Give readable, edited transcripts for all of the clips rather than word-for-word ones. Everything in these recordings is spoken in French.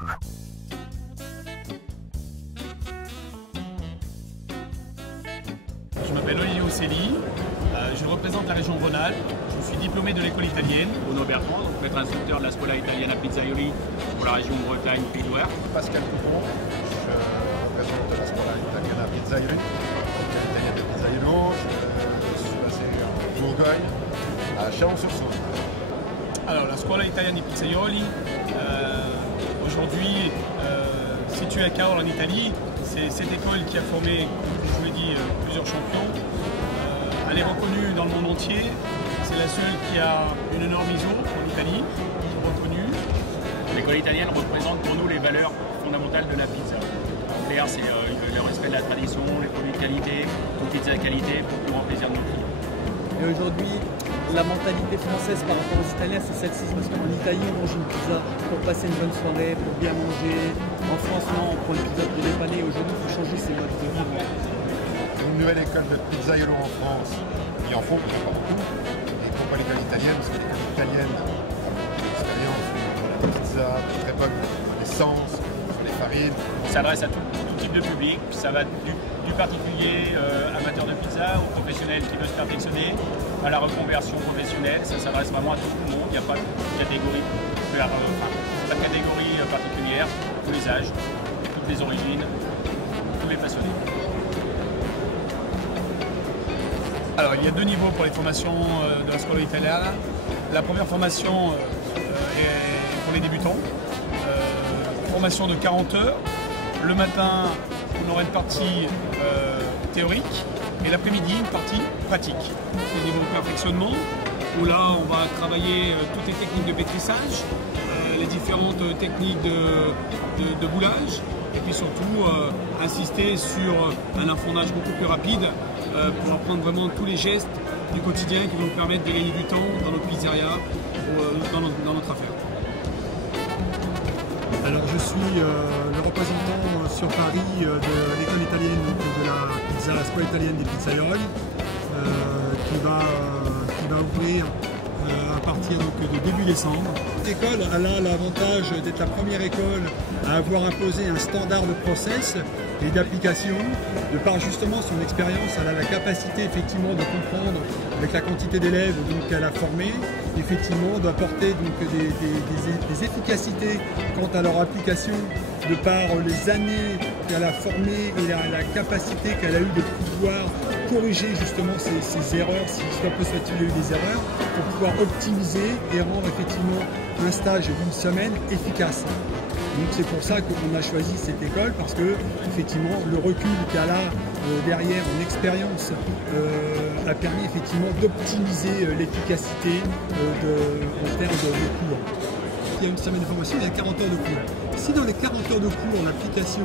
Je m'appelle Olivier Ocelli, je représente la région Rhône-Alpes, je suis diplômé de l'école italienne. Bruno Bertrand, donc maître instructeur de la Scuola Italiana Pizzaioli pour la région Bretagne-Pays de Loire. Pascal Coupon, je représente la Scuola Italiana Pizzaioli, italienne de Pizzaiolo. Je suis basé en Bourgogne, à Chalon-sur-Saône. Alors la Scuola Italiana Pizzaioli, aujourd'hui située à Cahors en Italie, c'est cette école qui a formé, comme je vous l'ai dit, plusieurs champions. Elle est reconnue dans le monde entier. C'est la seule qui a une norme ISO en Italie, qui est reconnue. L'école italienne représente pour nous les valeurs fondamentales de la pizza. En clair, c'est le respect de la tradition, les produits de qualité, une pizza de qualité pour le plus grand plaisir de nos clients. Et aujourd'hui, la mentalité française par rapport aux Italiens, c'est celle-ci, parce qu'en Italie, on mange une pizza pour passer une bonne soirée, pour bien manger. En France, non, on prend une pizza pour dépanner. Aujourd'hui, il faut changer ces modes de vie. Une nouvelle école de pizzaiolo en France, il en faut, mais pas beaucoup. Et pourquoi l'école italienne? Parce que l'école italienne a beaucoup d'expérience sur la pizza, très bonne connaissance sur les farines. On s'adresse à tout type de public, puis ça va du particulier amateur de pizza au professionnel qui veut se perfectionner, à la reconversion professionnelle. Ça s'adresse vraiment à tout le monde, il n'y a pas de catégorie, particulière, tous les âges, toutes les origines, tous les passionnés. Alors il y a deux niveaux pour les formations de la Scuola Italiana. La première formation est pour les débutants, formation de 40 heures. Le matin, on aura une partie théorique et l'après-midi, une partie pratique. Au niveau de perfectionnement, où là, on va travailler toutes les techniques de pétrissage, les différentes techniques de boulage, et puis surtout insister sur un infondage beaucoup plus rapide pour apprendre vraiment tous les gestes du quotidien qui vont nous permettre de gagner du temps dans notre pizzeria ou dans notre affaire. Alors je suis le représentant sur Paris de l'école italienne de la pizza, la Scuola Italienne des Pizzaioli, qui va ouvrir à partir de début décembre. Cette école elle a l'avantage d'être la première école à avoir imposé un standard de process et d'application. De par justement son expérience, elle a la capacité effectivement de comprendre avec la quantité d'élèves qu'elle a formés, effectivement d'apporter des efficacités quant à leur application de par les années qu'elle a formées et la capacité qu'elle a eue de pouvoir corriger justement ces erreurs, si soit peut il y a eu des erreurs, pour pouvoir optimiser et rendre effectivement un stage d'une semaine efficace. Donc c'est pour ça qu'on a choisi cette école, parce que effectivement le recul qu'elle a derrière en expérience a permis effectivement d'optimiser l'efficacité en termes de cours. Il y a une semaine de formation, il y a 40 heures de cours. Si dans les 40 heures de cours, l'application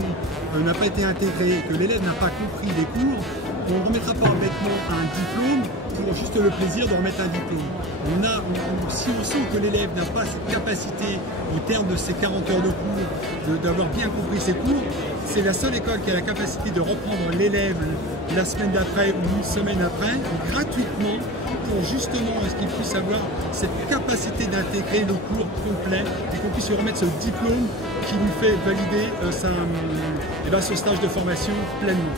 n'a pas été intégrée, que l'élève n'a pas compris les cours, on ne remettra pas bêtement un diplôme pour juste le plaisir de remettre un diplôme. Si on sent que l'élève n'a pas cette capacité au terme de ces 40 heures de cours, d'avoir bien compris ses cours, c'est la seule école qui a la capacité de reprendre l'élève la semaine d'après ou une semaine après, gratuitement, pour justement ce qu'il puisse avoir cette capacité d'intégrer le cours complet et qu'on puisse lui remettre ce diplôme qui lui fait valider son stage de formation pleinement.